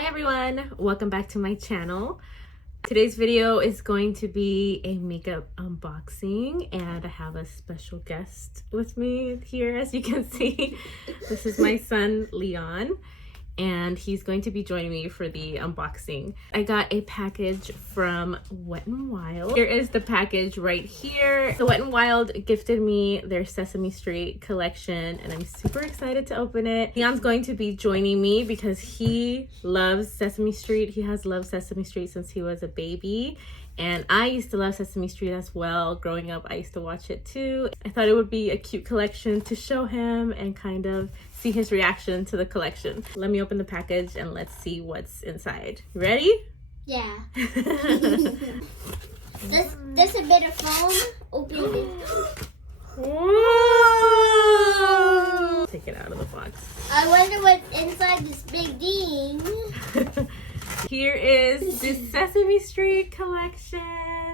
Hi everyone, welcome back to my channel. Today's video is going to be a makeup unboxing and I have a special guest with me here, as you can see. This is my son Leon and he's going to be joining me for the unboxing. I got a package from Wetnwild. Here is the package right here. So Wetnwild gifted me their Sesame Street collection and I'm super excited to open it. Leon's going to be joining me because he loves Sesame Street. He has loved Sesame Street since he was a baby. And I used to love Sesame Street as well. Growing up, I used to watch it too. I thought it would be a cute collection to show him and kind of see his reaction to the collection. Let me open the package and let's see what's inside. Ready? Yeah. There's a bit of foam. Open it. Whoa! Take it out of the box. I wonder what's inside this big thing. Here is the Sesame Street collection.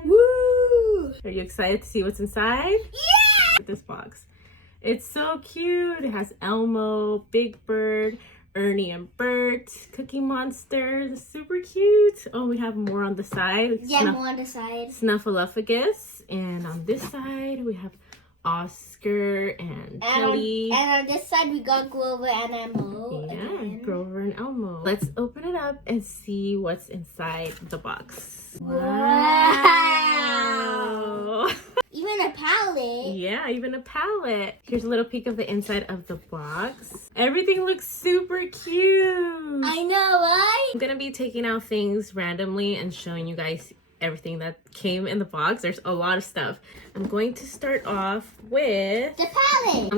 Woo! Are you excited to see what's inside? Yeah! This box. It's so cute. It has Elmo, Big Bird, Ernie and Bert, Cookie Monster. It's super cute. Oh, we have more on the side. Yeah, more on the side. Snuffleupagus. And on this side, we have Oscar and Kelly. And on this side, we got Grover and Elmo. Yeah, again. Grover and Elmo. Let's open it up and see what's inside the box. Wow! Even a palette. Yeah, even a palette. Here's a little peek of the inside of the box. Everything looks super cute. I know, right? I'm gonna be taking out things randomly and showing you guys everything that came in the box. There's a lot of stuff. I'm going to start off with the palette.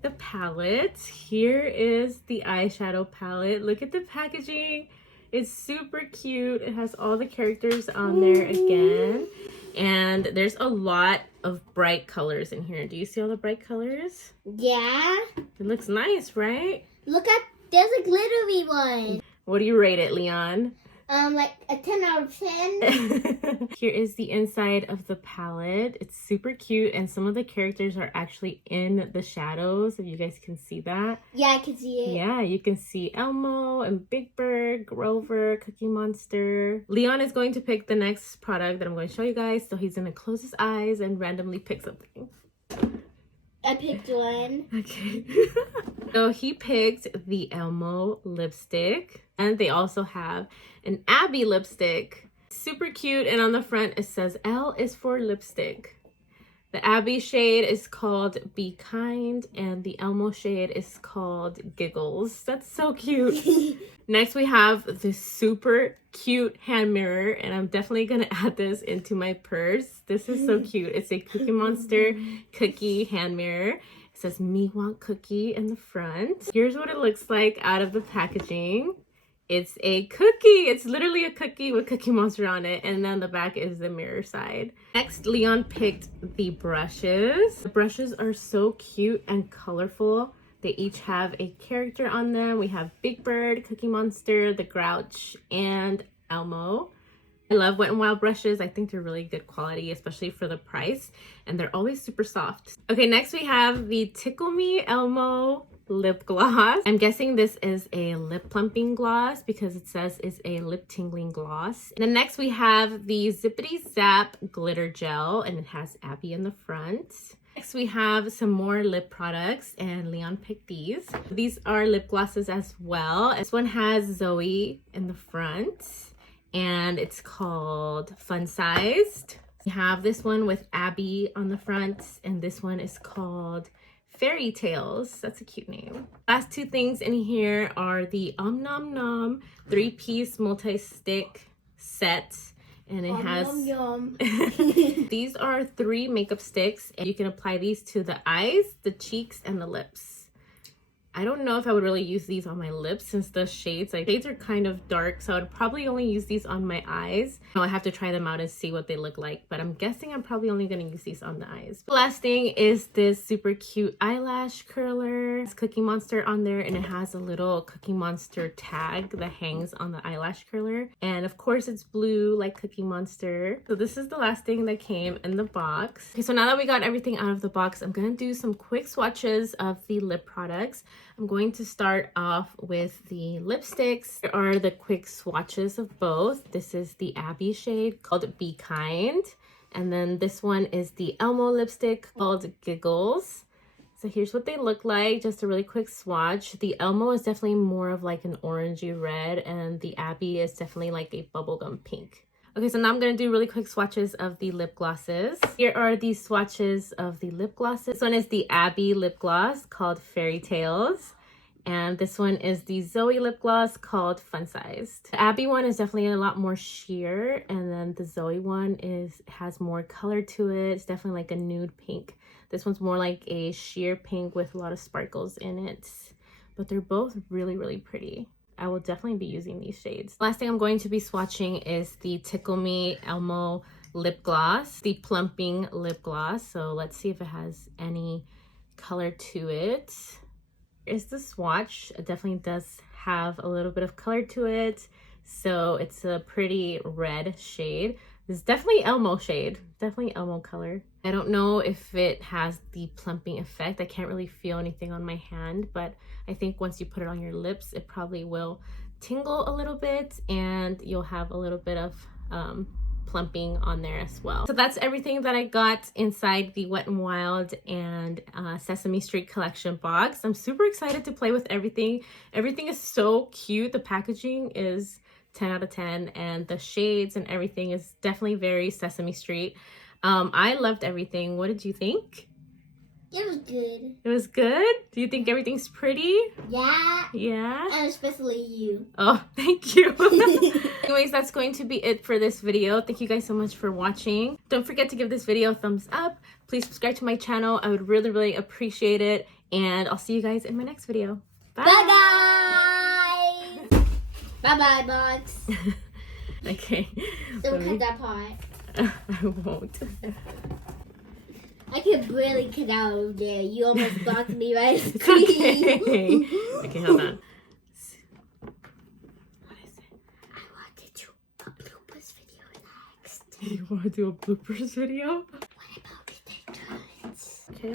The palette. Here is the eyeshadow palette. Look at the packaging. It's super cute. It has all the characters on there again. And there's a lot of bright colors in here. Do you see all the bright colors? Yeah. It looks nice, right? Look at, there's a glittery one. What do you rate it, Leon? Like a 10 out of 10. Here is the inside of the palette. It's super cute and some of the characters are actually in the shadows, if you guys can see that. Yeah, I can see it. Yeah, you can see Elmo and Big Bird, Grover, Cookie Monster. Leon is going to pick the next product that I'm going to show you guys, so he's going to close his eyes and randomly pick something. I picked one. Okay. So he picked the Elmo lipstick. And they also have an Abby lipstick. Super cute. And on the front it says L is for lipstick. The Abby shade is called Be Kind. And the Elmo shade is called Giggles. That's so cute. Next we have this super cute hand mirror. And I'm definitely going to add this into my purse. This is so cute. It's a Cookie Monster cookie hand mirror. It says Me Want Cookie in the front. Here's what it looks like out of the packaging. It's a cookie. It's literally a cookie with Cookie Monster on it. And then the back is the mirror side. Next, Leon picked the brushes. The brushes are so cute and colorful. They each have a character on them. We have Big Bird, Cookie Monster, the Grouch, and Elmo. I love Wet n Wild brushes. I think they're really good quality, especially for the price. And they're always super soft. Okay, next we have the Tickle Me Elmo lip gloss. I'm guessing this is a lip plumping gloss because it says it's a lip tingling gloss. And then next we have the Zippity Zap glitter gel and it has Abby in the front. Next we have some more lip products and Leon picked these. These are lip glosses as well. This one has Zoe in the front and it's called Fun Sized. We have this one with Abby on the front and this one is called Fairy Tales. That's a cute name. Last two things in here are the Nom Nom 3-piece multi-stick set. And it has... Yum. These are 3 makeup sticks. And you can apply these to the eyes, the cheeks, and the lips. I don't know if I would really use these on my lips since the shades are kind of dark, so I would probably only use these on my eyes. I have to try them out and see what they look like, but I'm guessing I'm probably only going to use these on the eyes. The last thing is this super cute eyelash curler. It's Cookie Monster on there and it has a little Cookie Monster tag that hangs on the eyelash curler. And of course it's blue like Cookie Monster. So this is the last thing that came in the box. Okay, so now that we got everything out of the box, I'm going to do some quick swatches of the lip products. I'm going to start off with the lipsticks. Here are the quick swatches of both. This is the Abby shade called Be Kind. And then this one is the Elmo lipstick called Giggles. So here's what they look like, just a really quick swatch. The Elmo is definitely more of like an orangey red, and the Abby is definitely like a bubblegum pink. Okay, so now I'm going to do really quick swatches of the lip glosses. Here are the swatches of the lip glosses. This one is the Abby lip gloss called Fairy Tales. And this one is the Zoe lip gloss called Fun Sized. The Abby one is definitely a lot more sheer, and then the Zoe one has more color to it. It's definitely like a nude pink. This one's more like a sheer pink with a lot of sparkles in it. But they're both really, really pretty. I will definitely be using these shades. Last thing I'm going to be swatching is the Tickle Me Elmo lip gloss, the Plumping lip gloss. So let's see if it has any color to it. Is the swatch. It definitely does have a little bit of color to it, so it's a pretty red shade. It's definitely Elmo shade, definitely Elmo color. I don't know if it has the plumping effect. I can't really feel anything on my hand, but I think once you put it on your lips, it probably will tingle a little bit, and you'll have a little bit of plumping on there as well. So that's everything that I got inside the Wet n Wild and Sesame Street collection box. I'm super excited to play with everything. Everything is so cute. The packaging is 10 out of 10, and the shades and everything is definitely very Sesame Street. I loved everything. What did you think? It was good. It was good? Do you think everything's pretty? Yeah. Yeah? And especially you. Oh, thank you. Anyways, that's going to be it for this video. Thank you guys so much for watching. Don't forget to give this video a thumbs up. Please subscribe to my channel. I would really, really appreciate it. And I'll see you guys in my next video. Bye. Bye, guys. Bye-bye, box. Okay. Don't cut that part. I won't. I could barely cut out over there. You almost blocked me right. Okay. Okay, hold on. What is it? I want to do a bloopers video next. You want to do a bloopers video? What about the turns? Okay.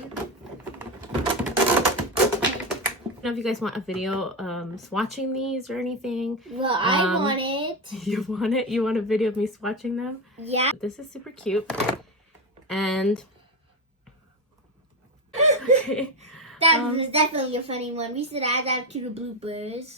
I don't know if you guys want a video swatching these or anything. Well, I want it. You want it? You want a video of me swatching them? Yeah. This is super cute. And okay. That was definitely a funny one. We should add that to the bloopers.